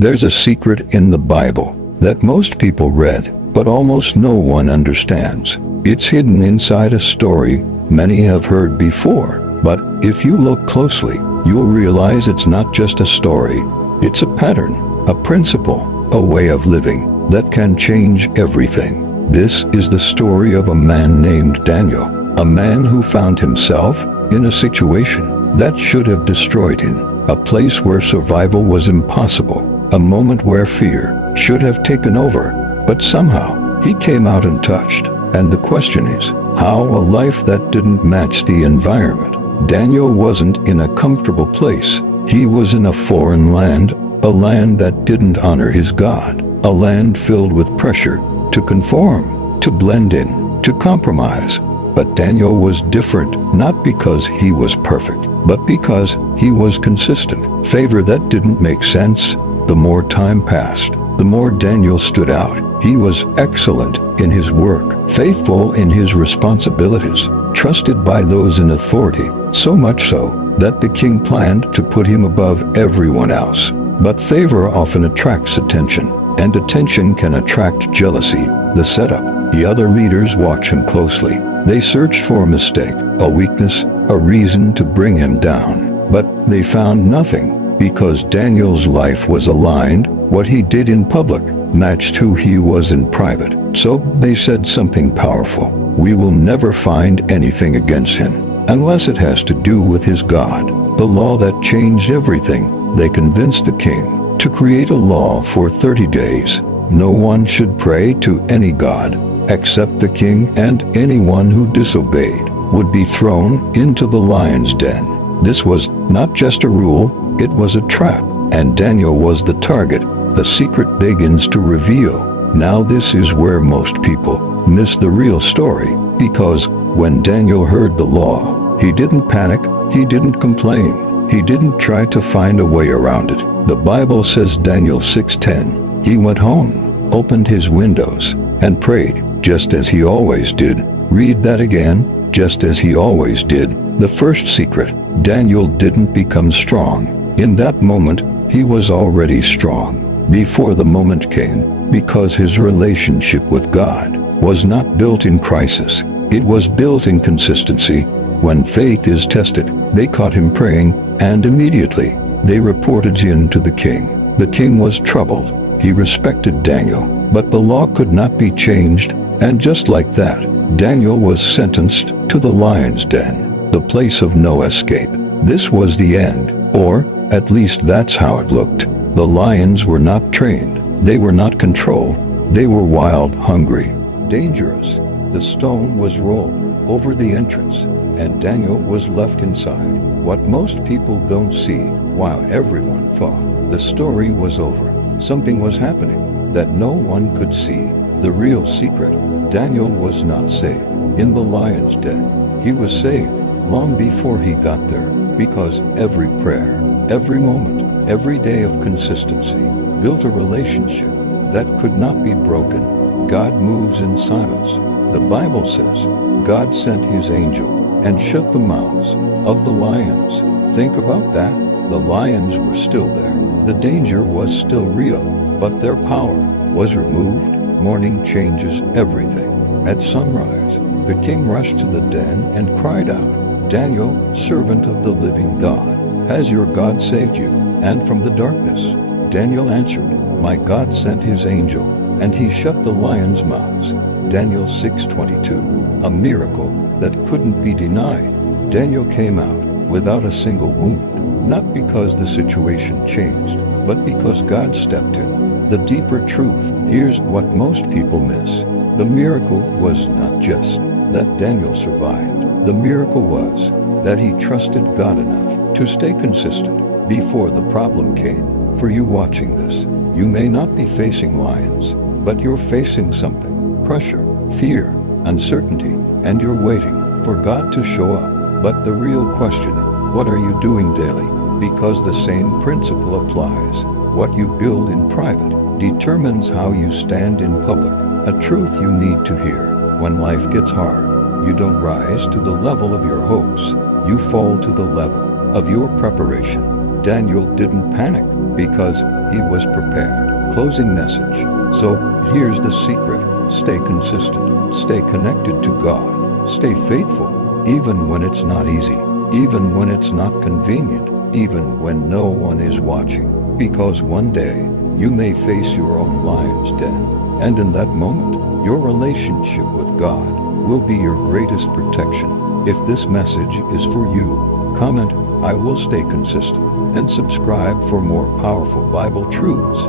There's a secret in the Bible that most people read, but almost no one understands. It's hidden inside a story many have heard before, but if you look closely, you'll realize it's not just a story. It's a pattern, a principle, a way of living that can change everything. This is the story of a man named Daniel, a man who found himself in a situation that should have destroyed him, a place where survival was impossible, a moment where fear should have taken over, but somehow he came out untouched. And the question is, how a life that didn't match the environment? Daniel wasn't in a comfortable place. He was in a foreign land, a land that didn't honor his God, a land filled with pressure to conform, to blend in, to compromise. But Daniel was different, not because he was perfect, but because he was consistent. Favor that didn't make sense. The more time passed, the more Daniel stood out. He was excellent in his work, faithful in his responsibilities, trusted by those in authority, so much so that the king planned to put him above everyone else. But favor often attracts attention, and attention can attract jealousy, the setup. The other leaders watch him closely. They searched for a mistake, a weakness, a reason to bring him down. But they found nothing, because Daniel's life was aligned. What he did in public matched who he was in private. So they said something powerful. We will never find anything against him, unless it has to do with his God. The law that changed everything. They convinced the king to create a law for 30 days. No one should pray to any god except the king, and anyone who disobeyed would be thrown into the lion's den. This was not just a rule, it was a trap, and Daniel was the target. The secret begins to reveal. Now this is where most people miss the real story, because when Daniel heard the law, he didn't panic, he didn't complain, he didn't try to find a way around it. The Bible says Daniel 6:10, he went home, opened his windows, and prayed, just as he always did. Read that again, just as he always did. The first secret, Daniel didn't become strong. In that moment, he was already strong before the moment came, because his relationship with God was not built in crisis. It was built in consistency. When faith is tested, they caught him praying, and immediately they reported him to the king. The king was troubled. He respected Daniel, but the law could not be changed, and just like that, Daniel was sentenced to the lion's den, the place of no escape. This was the end, or at least that's how it looked. The lions were not trained. They were not controlled. They were wild, hungry, dangerous. The stone was rolled over the entrance, and Daniel was left inside. What most people don't see, while everyone thought the story was over, something was happening that no one could see. The real secret, Daniel was not saved in the lion's den. He was saved long before he got there, because every prayer, every moment, every day of consistency built a relationship that could not be broken. God moves in silence. The Bible says God sent his angel and shut the mouths of the lions. Think about that. The lions were still there. The danger was still real, but their power was removed. Morning changes everything. At sunrise, the king rushed to the den and cried out, Daniel, servant of the living God, has your God saved you, and from the darkness? Daniel answered, my God sent his angel, and he shut the lions' mouths. Daniel 6:22, a miracle that couldn't be denied. Daniel came out without a single wound, not because the situation changed, but because God stepped in. The deeper truth, here's what most people miss. The miracle was not just that Daniel survived. The miracle was that he trusted God enough to stay consistent before the problem came. For you watching this, you may not be facing lions, but you're facing something, pressure, fear, uncertainty, and you're waiting for God to show up. But the real question, what are you doing daily? Because the same principle applies. What you build in private determines how you stand in public. A truth you need to hear. When life gets hard, you don't rise to the level of your hopes. You fall to the level of your preparation. Daniel didn't panic because he was prepared. Closing message. So, here's the secret. Stay consistent. Stay connected to God. Stay faithful, even when it's not easy, even when it's not convenient, even when no one is watching. Because one day, you may face your own lion's den. And in that moment, your relationship with God will be your greatest protection. If this message is for you, comment, "I will stay consistent," and subscribe for more powerful Bible truths.